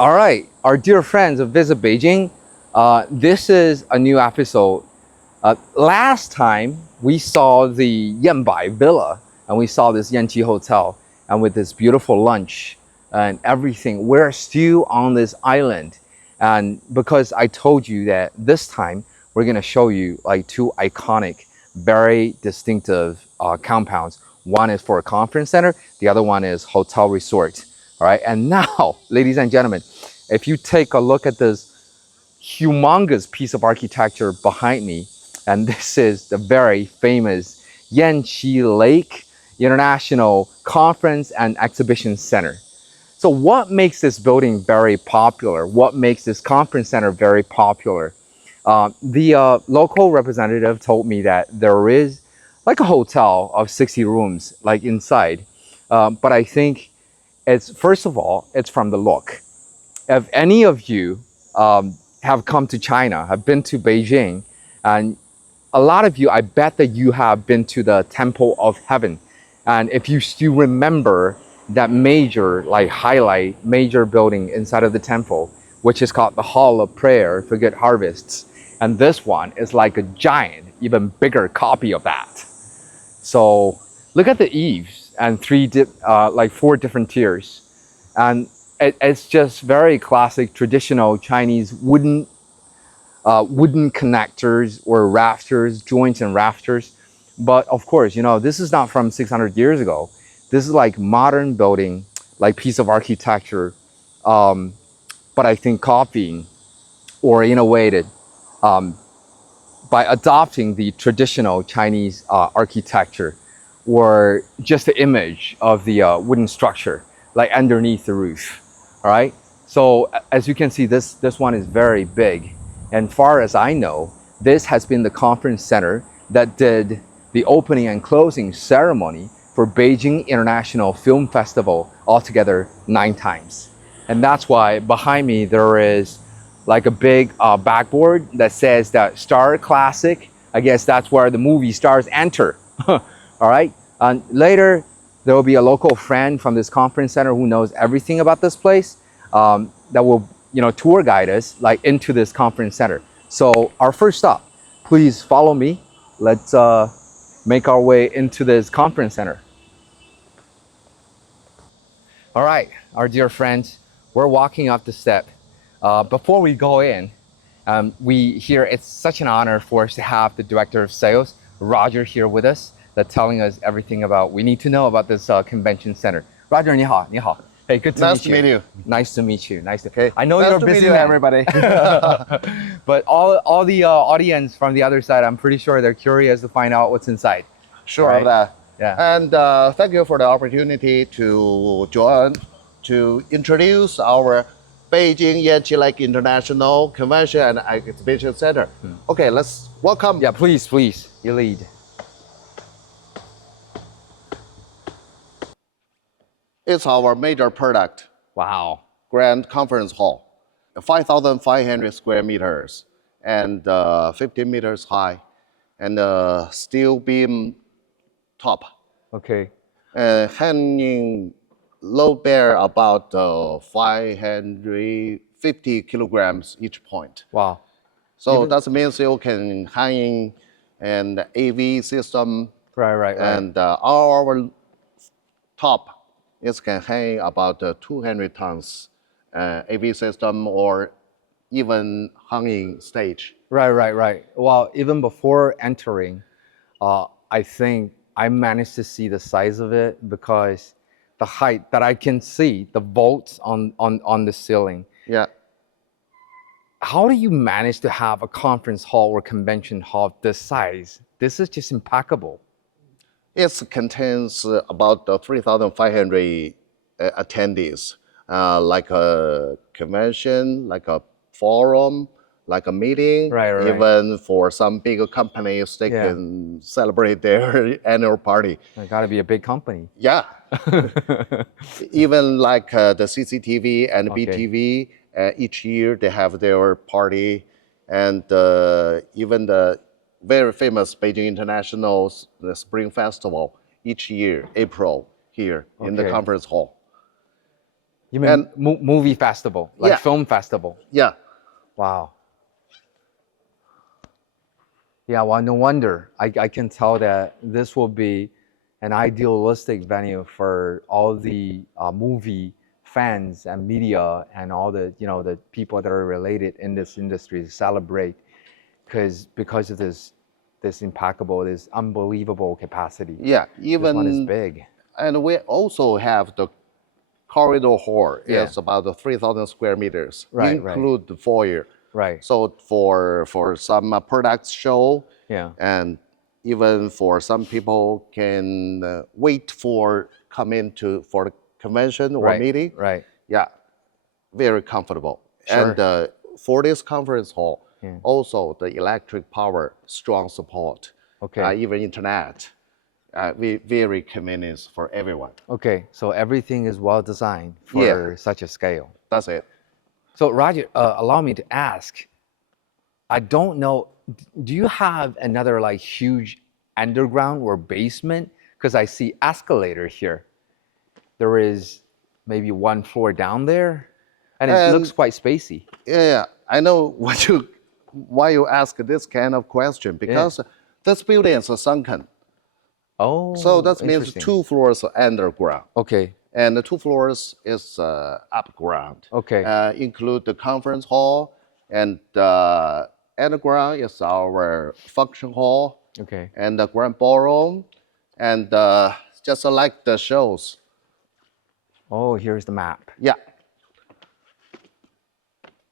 All right, our dear friends of Visit Beijing, this is a new episode. Last time we saw the Yanbai Villa and we saw this Yanqi Hotel and with this beautiful lunch and everything. We're still on this island, and because I told you that this time we're gonna show you like two iconic, very distinctive compounds. One is for a conference center, the other one is hotel resort. All right, and now, ladies and gentlemen, if you take a look at this humongous piece of architecture behind me, and this is the very famous Yanqi Lake International Conference and Exhibition Center. So what makes this building very popular? What makes this conference center very popular? The local representative told me that there is like a hotel of 60 rooms like inside, but I think it's, first of all, it's from the look. If any of you have come to China, have been to Beijing, and a lot of you, I bet that you have been to the Temple of Heaven. And if you still remember that major, like highlight, major building inside of the temple, which is called the Hall of Prayer for Good Harvests. And this one is like a giant, even bigger copy of that. So look at the eaves and like four different tiers. And it's just very classic, traditional Chinese wooden connectors or rafters, joints and rafters. But of course, you know, this is not from 600 years ago. This is like modern building, like piece of architecture. But I think copying or innovated by adopting the traditional Chinese architecture or just the image of the wooden structure, like underneath the roof. All right. So as you can see, this one is very big. And far as I know, this has been the conference center that did the opening and closing ceremony for Beijing International Film Festival altogether 9 times. And that's why behind me there is like a big backboard that says that Star Classic. I guess that's where the movie stars enter. All right. And later there will be a local friend from this conference center who knows everything about this place that will, you know, tour guide us like into this conference center. So our first stop, please follow me. Let's make our way into this conference center. All right, our dear friends, we're walking up the step. Before we go in, it's such an honor for us to have the director of sales, Roger, here with us, that's telling us everything about we need to know about this convention center. Roger, 你好, 你好. Hey, good to Nice meet you. to meet you. Nice to meet you. Nice to. Okay. I know nice you're to a busy meet you, man. everybody. But all the audience from the other side, I'm pretty sure they're curious to find out what's inside. Sure Right. of that. Yeah. And thank you for the opportunity to join to introduce our Beijing Yanqi Lake International Convention and Exhibition Center. Okay, let's welcome. Yeah, please, you lead. It's our major product, Wow. Grand Conference Hall, 5,500 square meters and 50 meters high, and steel beam top. Okay. Hanging load bear about 550 kilograms each point. Wow. So that means you can hang an AV system. Right. And our top is can hang about 200 tons AV system or even hanging stage. Right. Well, even before entering, I think I managed to see the size of it because the height that I can see, the bolts on the ceiling. Yeah. How do you manage to have a conference hall or convention hall this size? This is just impeccable. It contains about 3,500 attendees, like a convention, like a forum, like a meeting. Right. Even for some bigger companies, they can celebrate their annual party. It got to be a big company. Yeah. Even like the CCTV and BTV, each year they have their party, and even the very famous Beijing International the Spring Festival each year, April, here in the conference hall. You mean And movie festival, like yeah, film festival? yeah, Wow. Yeah, well, no wonder. I can tell that this will be an idealistic venue for all the movie fans and media and all the the people that are related in this industry to celebrate because of this impeccable, this unbelievable capacity. yeah. This one is Even big. and we also have the corridor hall. Yeah. It's about 3,000 square meters, Right, right, include the foyer. right. So for some products show, Yeah. and even for some people can wait for come into for the convention or Right, meeting. right. Yeah, very comfortable. Sure. And for this conference hall, Yeah. also the electric power strong support. Okay. Even internet, very convenience for everyone. Okay. So everything is well designed for Yeah. such a scale. That's it. So Roger, allow me to ask. I don't know. Do you have another like huge underground or basement? Because I see escalator here. There is maybe one floor down there, and it looks And quite spacey. yeah, I know why you ask this kind of question, because this building is sunken. Oh, So that means interesting. 2 floors are underground, Okay. and the 2 floors is upground. Okay. Include the conference hall, and underground is our function hall, Okay. and the grand ballroom, and just like the shows. Oh, here's the map. Yeah.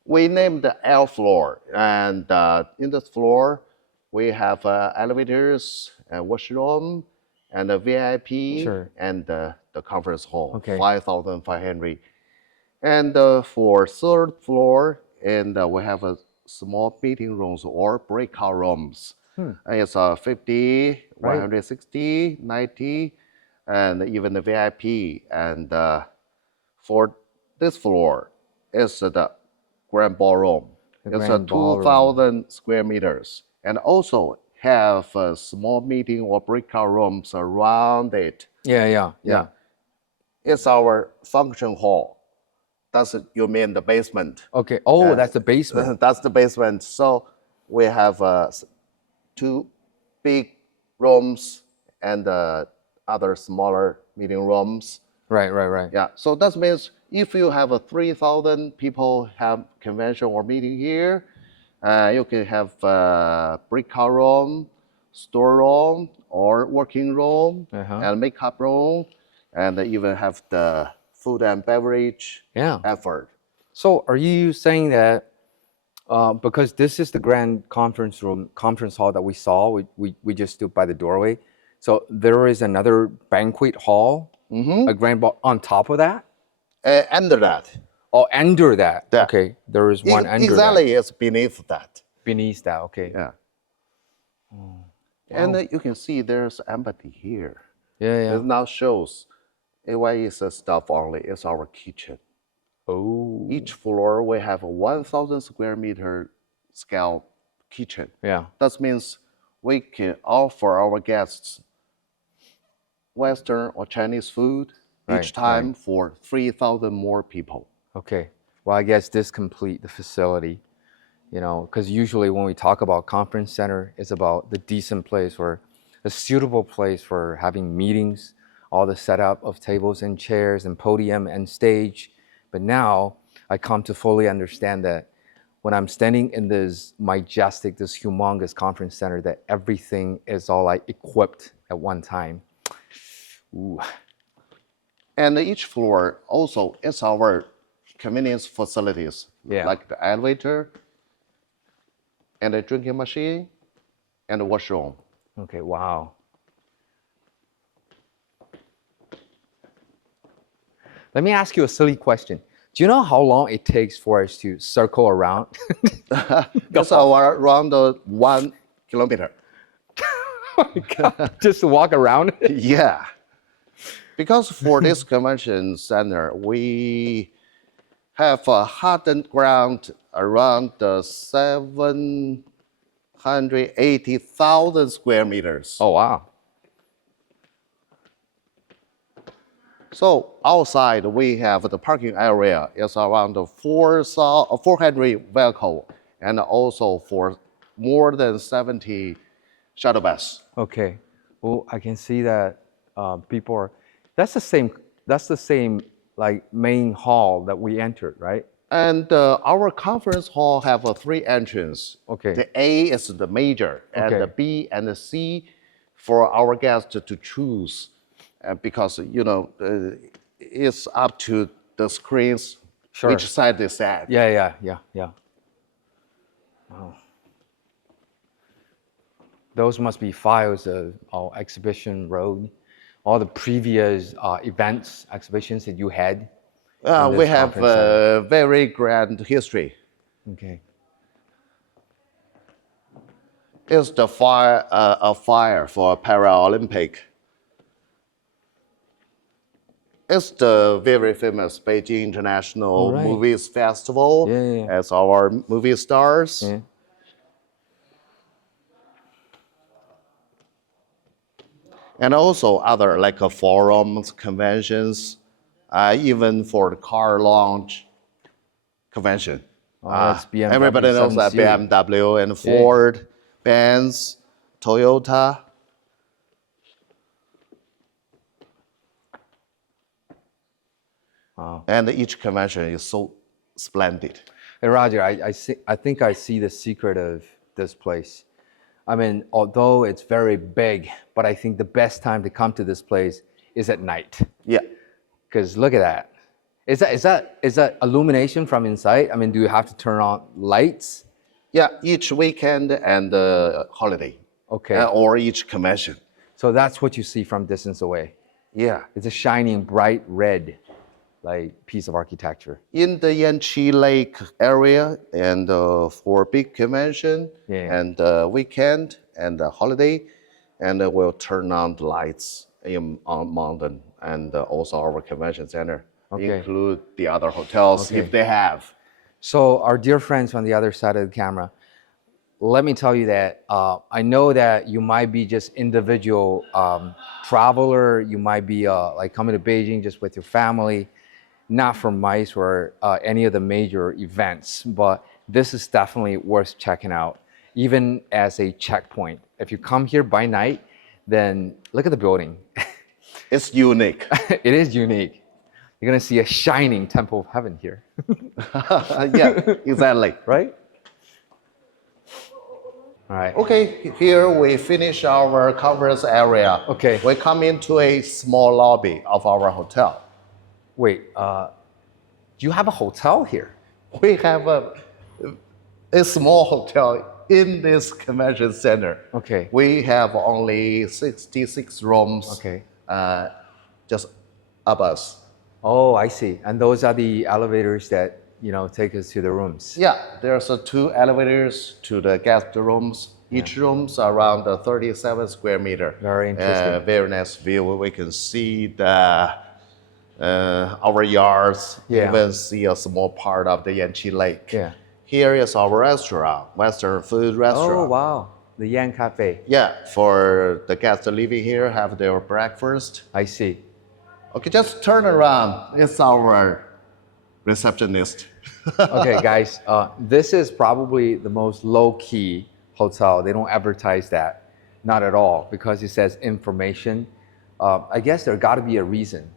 We named the L floor, and in this floor, we have elevators, washroom, and a VIP, Sure. and the conference hall, Okay. 5,500. And for third floor, and we have a small meeting rooms or breakout rooms. And it's 50, Right. 160, 90, and even the VIP. And for this floor, is the grand ballroom. The It's grand ballroom. 2,000 square meters, and also have small meeting or breakout rooms around it. Yeah. It's our function hall. That's you mean the basement. Okay. Oh, that's the basement. That's the basement. So we have 2 big rooms and other smaller meeting rooms. Right. Yeah, so that means if you have a 3,000 people have convention or meeting here, you can have breakout room, store room, or working room, and makeup room, and even have the food and beverage Yeah. effort. So are you saying that because this is the grand conference hall that we saw, we just stood by the doorway. So there is another banquet hall, a grand ball on top of that? Under that. Oh, under that. Yeah. Okay, there is one under Exactly, it's beneath that. that. Beneath that, okay. Yeah. And you can see there's empathy here. Yeah. It now shows why is stuff only. It's our kitchen. Oh. Each floor we have a 1,000 square meter scale kitchen. Yeah. That means we can offer our guests Western or Chinese food each time for 3,000 more people. Okay. Well, I guess this complete the facility, because usually when we talk about conference center, it's about the decent place or a suitable place for having meetings, all the setup of tables and chairs and podium and stage. But now I come to fully understand that when I'm standing in this majestic, this humongous conference center, that everything is all like equipped at one time. Ooh. And each floor also is our convenience facilities, Yeah. like the elevator, and a drinking machine, and a washroom. Okay, wow. Let me ask you a silly question. Do you know how long it takes for us to circle around? That's around 1 kilometer. Oh my God, just to walk around? Yeah. Because for this convention center, we have a hardened ground around 780,000 square meters. Oh, wow. So outside we have the parking area. It's around 400 vehicle and also for more than 70 shuttle bus. Okay. Well, I can see that people are. That's the same. That's the same like main hall that we entered, right? And our conference hall have three entrances. Okay. The A is the major, and Okay. the B and the C for our guests to choose, because it's up to the screens Sure. which side they sat. Yeah. Oh. Those must be files of our exhibition road, all the previous events, exhibitions that you had. in We this have conference center. a very grand history. Okay. It's the fire, a fire for Paralympic. It's the very famous Beijing International right. Movies Festival. Yeah. As our movie stars. Yeah. And also other like forums, conventions, even for the car launch convention. Oh, that's BMW Everybody knows 7 that Series. BMW and Ford, Benz, Toyota. Wow. And each convention is so splendid. Hey, Roger, I think I see the secret of this place. I mean, although it's very big, but I think the best time to come to this place is at night. Yeah. Because look at that. Is that illumination from inside? I mean, do you have to turn on lights? Yeah, each weekend and holiday. Okay. Or each convention. So that's what you see from distance away. Yeah. It's a shining bright red, like piece of architecture. In the Yanqi Lake area, and for big convention and weekend and holiday, and we'll turn on the lights on mountain and also our convention center, include the other hotels if they have. So our dear friends on the other side of the camera, let me tell you that I know that you might be just individual traveler. You might be like coming to Beijing just with your family, not from MICE or any of the major events, but this is definitely worth checking out, even as a checkpoint. If you come here by night, then look at the building. It's unique. It is unique. You're gonna see a shining temple of heaven here. Yeah, exactly. Right? All right. Okay, here we finish our conference area. Okay. We come into a small lobby of our hotel. Wait, do you have a hotel here? We have a small hotel in this convention center. Okay. We have only 66 rooms. Okay. Just above us. Oh, I see. And those are the elevators that, take us to the rooms. Yeah, there's two elevators to the guest rooms. Each room's around 37 square meter. Very interesting. Very nice view. We can see our yards, even see a small part of the Yanqi Lake. Yeah. Here is our restaurant, Western food restaurant. Oh, wow. The Yan Cafe. Yeah, for the guests living here, have their breakfast. I see. Okay, just turn around. It's our receptionist. Okay, guys, this is probably the most low-key hotel. They don't advertise that, not at all, because it says information. I guess there got to be a reason,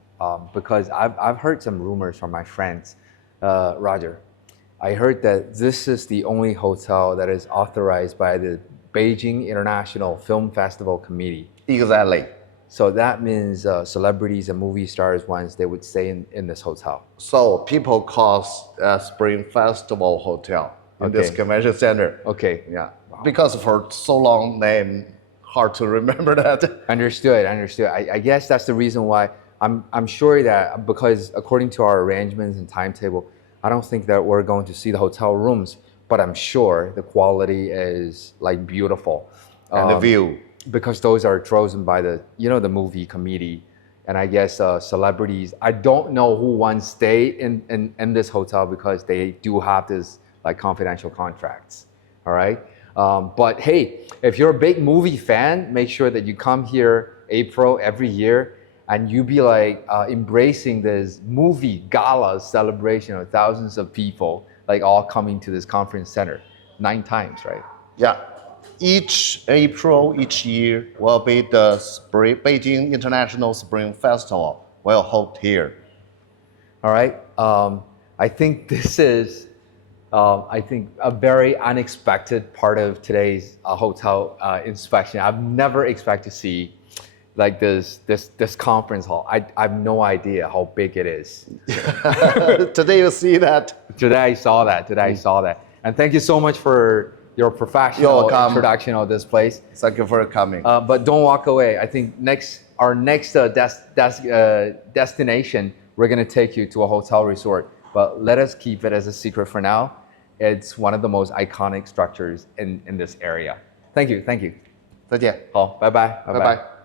because I've heard some rumors from my friends. Roger, I heard that this is the only hotel that is authorized by the Beijing International Film Festival Committee. Exactly. So that means celebrities and movie stars, once they would stay in this hotel. So people call Spring Festival Hotel in this convention center. Okay. Yeah. Because for so long name, hard to remember that. Understood. I guess that's the reason why I'm sure that, because according to our arrangements and timetable, I don't think that we're going to see the hotel rooms, but I'm sure the quality is like beautiful. And the view. Because those are chosen by the movie committee, and I guess celebrities. I don't know who once stayed in this hotel because they do have this like confidential contracts. All right, but hey, if you're a big movie fan, make sure that you come here April every year. and you be like embracing this movie gala celebration of thousands of people, like all coming to this conference center 9 times, right? Yeah. Each April, each year will be the Beijing International Spring Festival will hold here. All right. I think this is, a very unexpected part of today's hotel inspection. I've never expected to see like this conference hall. I have no idea how big it is. Today you see that. Today I saw that. And thank you so much for your professional You're welcome. introduction of this place. Thank you for coming. But don't walk away. I think our next destination, we're gonna take you to a hotel resort. But let us keep it as a secret for now. It's one of the most iconic structures in this area. Thank you. 再见。好，拜拜，拜拜。